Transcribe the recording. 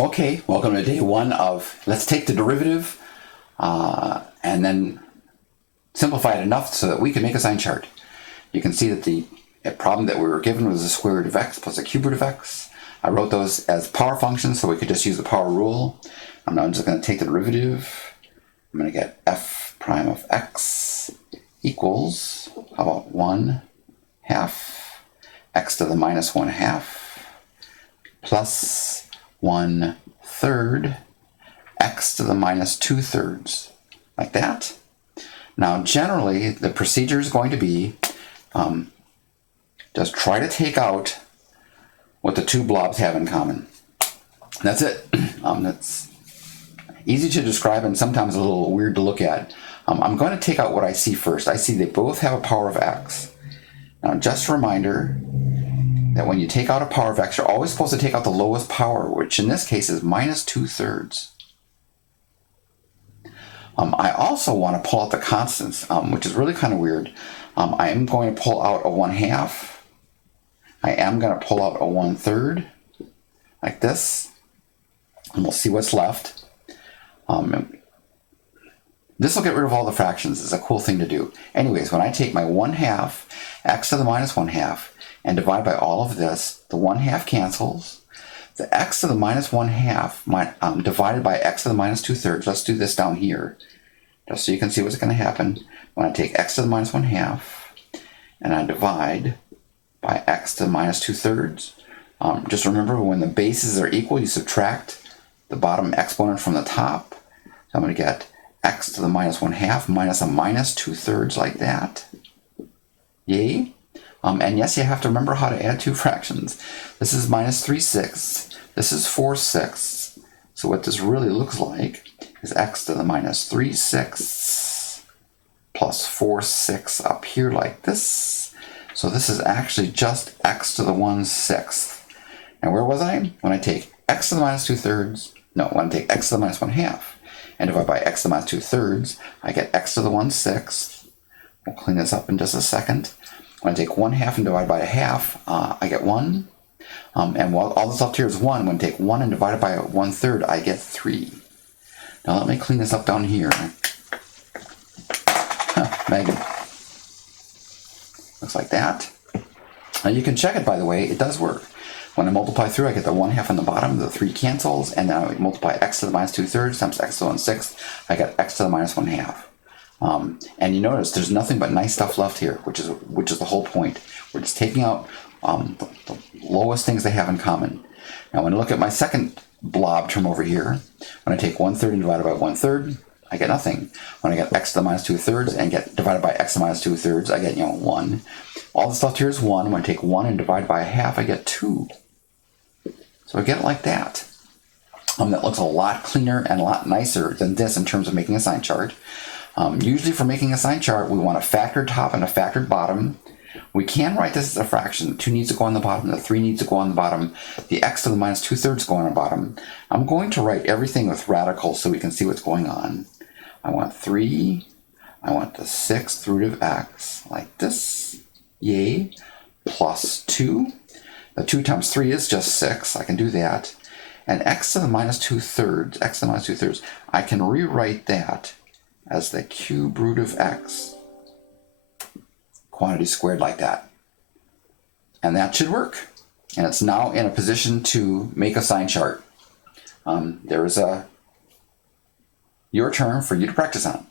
Okay, welcome to day one of let's take the derivative and then simplify it enough so that we can make a sign chart. You can see that the problem that we were given was the square root of x plus the cube root of x. I wrote those as power functions so we could just use the power rule. Now I'm just going to take the derivative. I'm going to get f prime of x equals, how about 1 half x to the minus 1 half plus 1/3 x to the minus 2/3, like that. Now generally the procedure is going to be just try to take out what the two blobs have in common. That's it. That's easy to describe and sometimes a little weird to look at. I'm going to take out what I see first. I see they both have a power of x. Now just a reminder that when you take out a power of x, you're always supposed to take out the lowest power, which in this case is minus 2/3. I also want to pull out the constants, which is really kind of weird. I am going to pull out a 1 half. I am going to pull out a 1/3, like this, and we'll see what's left. This will get rid of all the fractions. It's a cool thing to do. Anyways, when I take my 1 half x to the minus 1 half and divide by all of this, the 1 half cancels. The x to the minus 1 half divided by x to the minus 2/3. Let's do this down here, just so you can see what's going to happen. When I take x to the minus 1 half and I divide by x to the minus 2/3, just remember when the bases are equal, you subtract the bottom exponent from the top. So I'm going to get x to the minus 1 half minus a minus 2/3, like that. Yay. And yes, you have to remember how to add two fractions. This is minus 3/6. This is 4/6. So what this really looks like is x to the minus 3/6 plus 4/6 up here like this. So this is actually just x to the 1/6. And where was I? When I take x to the minus 2/3, no, when I take x to the minus 1 half and divide by x to the minus 2/3, I get x to the 1/6. We'll clean this up in just a second. When I take 1 half and divide by a half, I get 1. And while all this left here is 1, when I take 1 and divide it by 1/3, I get 3. Now let me clean this up down here. Megan. Looks like that. Now you can check it, by the way, it does work. When I multiply through, I get the 1 half on the bottom, the 3 cancels, and then I multiply x to the minus 2/3 times x to the 1/6, I get x to the minus 1 half. And you notice there's nothing but nice stuff left here, which is the whole point. We're just taking out the lowest things they have in common. Now when I look at my second blob term over here, when I take 1/3 and divide it by 1/3, I get nothing. When I get x to the minus 2/3 and get divided by x to the minus 2/3, I get 1. All this left here is 1. When I take 1 and divide by a half, I get 2. So I get it like that. That looks a lot cleaner and a lot nicer than this in terms of making a sign chart. Usually for making a sign chart, we want a factored top and a factored bottom. We can write this as a fraction. The 2 needs to go on the bottom, the 3 needs to go on the bottom, the x to the minus 2/3 go on the bottom. I'm going to write everything with radicals so we can see what's going on. I want 3, I want the 6th root of x, like this, yay, plus 2. The 2 times 3 is just 6, I can do that. And x to the minus 2/3, x to the minus 2/3, I can rewrite that as the cube root of x, quantity squared, like that. And that should work. And it's now in a position to make a sign chart. There is your turn for you to practice on.